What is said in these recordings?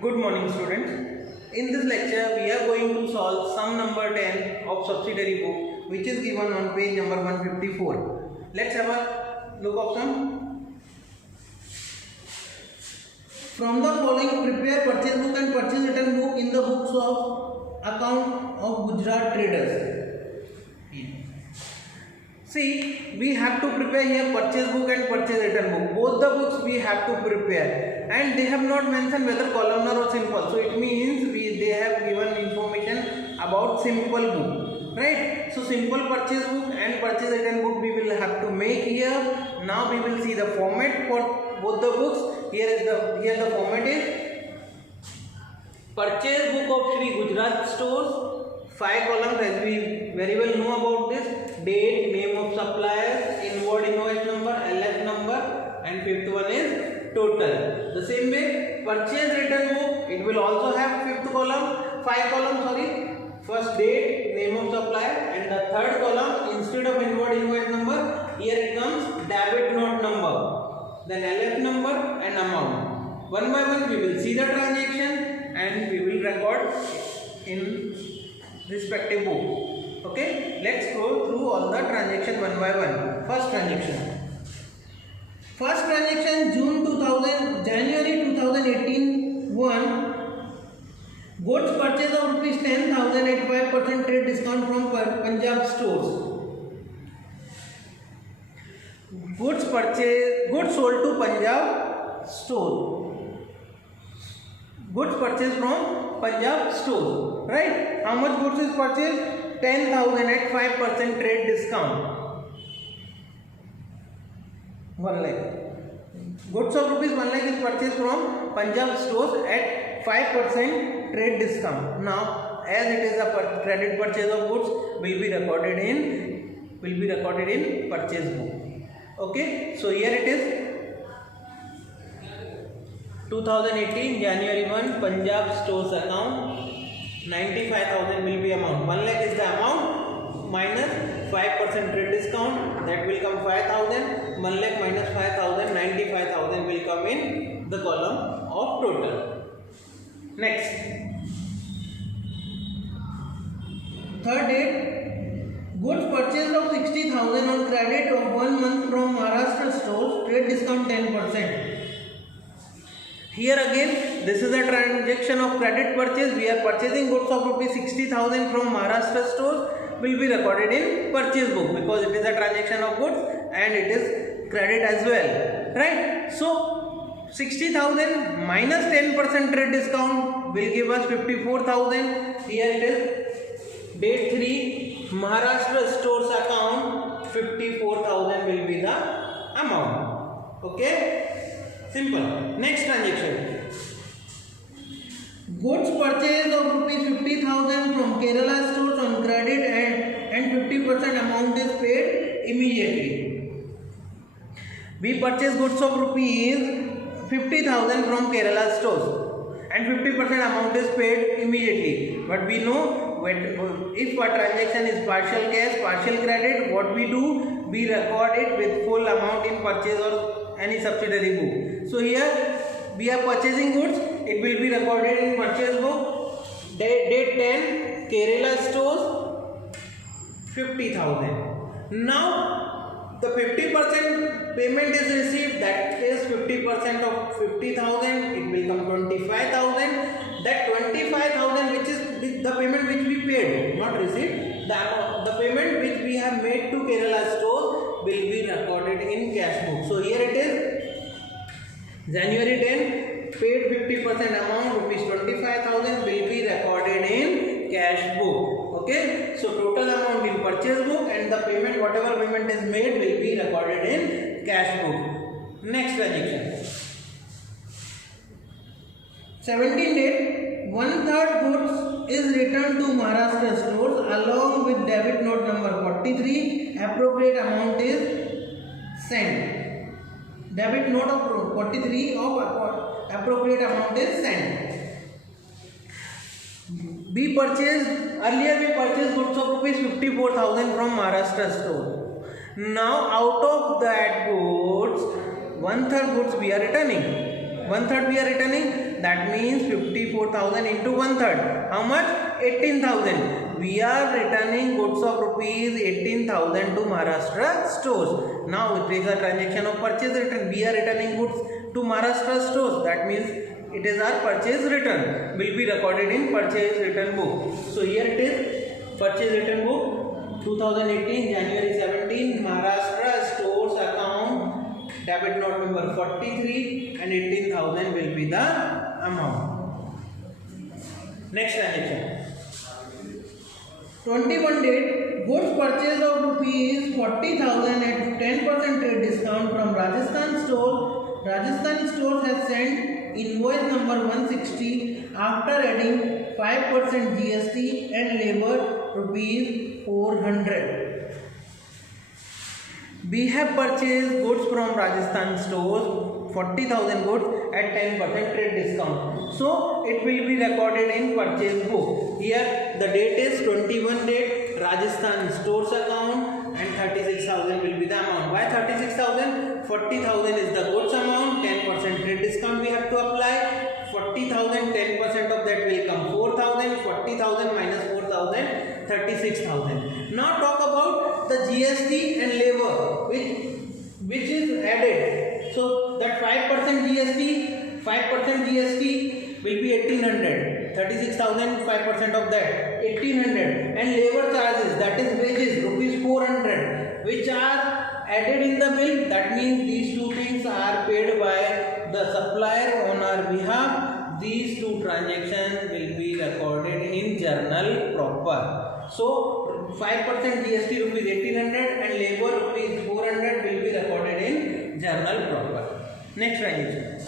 Good morning, students. In this lecture, we are going to solve sum number 10 of subsidiary book, which is given on page number 154. Let's have a look of some. From the following, prepare purchase book and purchase return book in the books of account of Gujarat Traders. See, we have to prepare here purchase book and purchase return book. Both the books we have to prepare, and they have not mentioned whether columnar or simple. So it means they have given information about simple book, right? So simple purchase book and purchase return book we will have to make here. Now we will see the format for both the books. Here the format is purchase book of Sri Gujarat Stores. 5 columns, as we very well know about this: date, name of suppliers, invoice number, LF number, and fifth one is total. The same way, purchase return book, it will also have 5 columns. First date, name of supplier, and the third column, instead of invoice number, here it comes debit note number, then LF number and amount. One by one we will see the transaction and we will record in respective book. Okay, let's go through all the transaction one by one. First transaction January 2018 1. Goods purchase of rupees 10,000 at 5% trade discount from Punjab stores. Goods sold to Punjab store. Goods purchased from Punjab stores, right? How much goods is purchased? 10,000 at 5% trade discount. 1 lakh. Goods of rupees 1 lakh is purchased from Punjab stores at 5% trade discount. Now, as it is a credit purchase of goods, will be recorded in purchase book. Okay, so here it is 2018 January 1 Punjab stores account. 95,000 will be amount. 1 lakh is the amount minus 5% trade discount, that will come 5,000. 1 lakh minus 5,000, 95,000 will come in the column of total. Next, third date, goods purchased of 60,000 on credit of 1 month from Maharashtra stores, trade discount 10%. Here again, this is a transaction of credit purchase. We are purchasing goods of rupees 60,000 from Maharashtra stores, will be recorded in purchase book because it is a transaction of goods and it is credit as well, right? So 60,000 minus 10% trade discount will give us 54,000. Here it is date 3 Maharashtra stores account, 54,000 will be the amount. Okay, simple. Next transaction, goods purchase of rupees 50,000 from Kerala stores on credit and 50% amount is paid immediately. We purchase goods of rupees 50,000 from Kerala stores and 50% amount is paid immediately. But we know if a transaction is partial cash, partial credit, what we do, we record it with full amount in purchase or any subsidiary book. So here we are purchasing goods, it will be recorded in purchase book. Date 10 Kerala stores, 50,000. Now the 50% payment is received, that is 50% of 50,000, it will come 25,000. That 25,000 which is the payment which we paid, not received, the payment which we have made to Kerala stores will be recorded in cash book. So here it is January 10 paid 50% amount, rupees 25,000 will be recorded in cash book. Okay, so total amount in purchase book and the payment, whatever payment is made, will be recorded in cash book. Next transaction, 17 date, 1/3 goods is returned to Maharashtra stores along with debit note number 43. Appropriate amount is sent. Debit note of 43 of appropriate amount is sent. Earlier we purchased goods of rupees 54,000 from Maharashtra store. Now out of that goods, 1/3 goods we are returning. 1/3 we are returning. that means 54,000 into 1/3. How much? 18,000. We are returning goods of rupees 18,000 to Maharashtra stores. Now it is a transaction of purchase return. We are returning goods to Maharashtra stores. That means it is our purchase return. Will be recorded in purchase return book. So here it is purchase return book 2018 January 17 Maharashtra stores account, debit note number 43 and 18,000 will be the amount. Next transaction. 21 date, goods purchase of rupees 40,000 at 10% trade discount from Rajasthan stores. Rajasthan stores has sent invoice number 160 after adding 5% GST and labor rupees 400. We have purchased goods from Rajasthan stores, 40,000 goods at 10% trade discount. So it will be recorded in purchase book. Here the date is 21 date, Rajasthan stores account, and 36,000 will be the amount. Why 36,000? 40,000 is the goods amount, 10% trade discount we have to apply. 40,000, 10% of that will come 4,000, 40,000 minus 4,000, 36,000. Now talk about the GST and labor which is added. So that 5% GST will be 1800, 36,000, 5% of that 1800, and labor charges, that is wages, rupees 400, which are added in the bill. That means these two things are paid by the supplier on our behalf. These two transactions will be recorded in journal proper. So 5% GST rupees 1800 and labor rupees 400 will be recorded in journal proper. Next transaction.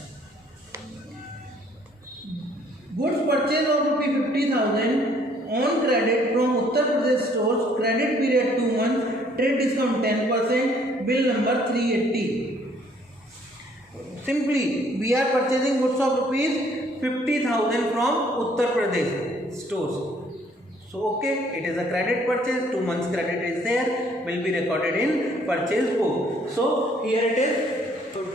Goods purchase of rupees 50,000 on credit from Uttar Pradesh stores, credit period 2 months, trade discount 10%, bill number 380. Simply, we are purchasing goods of rupees 50,000 from Uttar Pradesh stores. So, okay, it is a credit purchase, 2 months credit is there, will be recorded in purchase book. So, here it is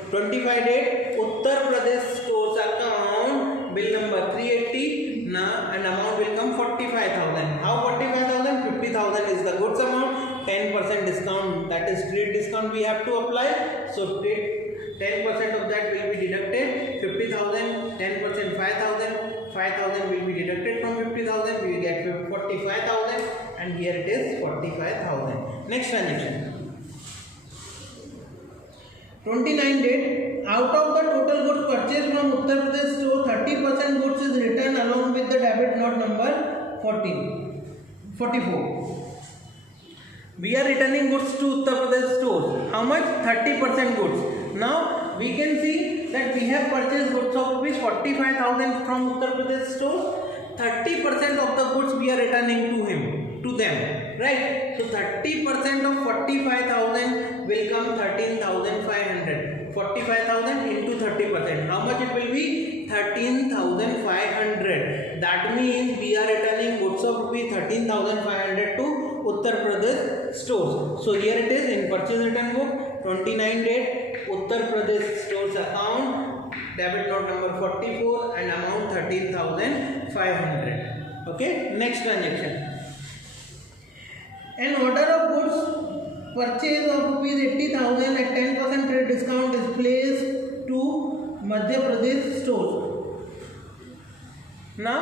25 date, Uttar Pradesh stores account, bill number 380, now an amount will come 45,000. How 45,000? 50,000 is the goods amount, 10% discount, that is trade discount we have to apply. So, 10% of that will be deducted, 50,000, 10%, 5,000, 5,000 will be deducted from 50,000, we will get 45,000, and here it is 45,000. Next transaction. 29 date, out of the total goods purchased from Uttar Pradesh store, 30% goods is returned along with the debit note number 44. We are returning goods to Uttar Pradesh stores. How much? 30% goods. Now we can see that we have purchased goods of rupees 45,000 from Uttar Pradesh stores. 30% of the goods we are returning to them, right? So 30% of 45,000 will come 13,500. 45,000 into 30%. How much it will be? 13,500. That means we are returning goods of rupees 13,500 to Uttar Pradesh stores. So here it is in purchase return book, 29 date, Uttar Pradesh stores account, debit note number 44 and amount 13,500. Okay, next transaction. An order of goods purchase of rupees 80,000 at 10% trade discount is placed to Madhya Pradesh stores. Now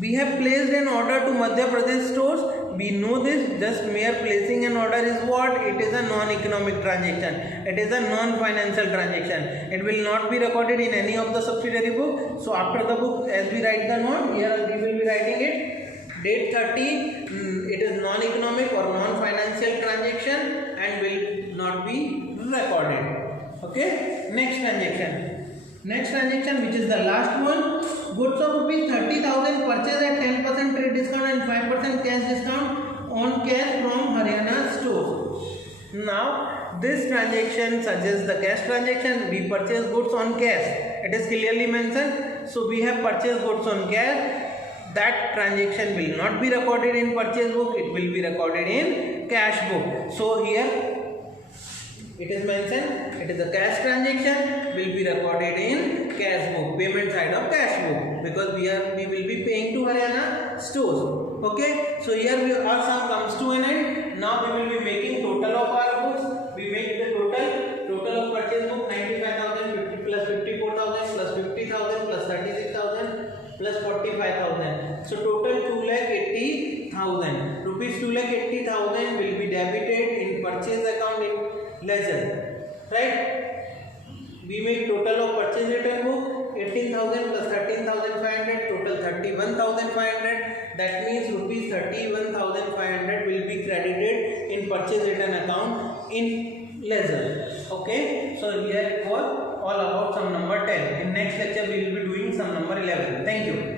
we have placed an order to Madhya Pradesh stores. We know this, just mere placing an order is what? It is a non-economic transaction. It is a non-financial transaction. It will not be recorded in any of the subsidiary book. So after the book, as we write the note, here we will be writing it. Date 30, it is non-economic or non-financial transaction and will not be recorded. Okay, next transaction. Next transaction, which is the last one, goods of rupees 30,000 purchased at 10% trade discount and 5% cash discount on cash from Haryana stores. Now this transaction suggests the cash transaction. We purchase goods on cash. It is clearly mentioned. So we have purchased goods on cash. That transaction will not be recorded in purchase book. It will be recorded in cash book. So here it is mentioned, it is a cash transaction, will be recorded in cash book, payment side of cash book, because we will be paying to Haryana stores. Okay, so here our sum comes to an end. Now we will be making total of our books. We make the total of purchase book 95,000 plus 54,000 plus 50,000 plus 36,000 plus 45,000. So total 2,80,000 rupees. 2,80,000 will be debited in purchase account in ledger, right? We make total of purchase return book 18,000 plus 13,500, total 31,500. That means rupees 31,500 will be credited in purchase return account in ledger. Okay, so here it was all about sum number 10. In next lecture we will be doing sum number 11. Thank you.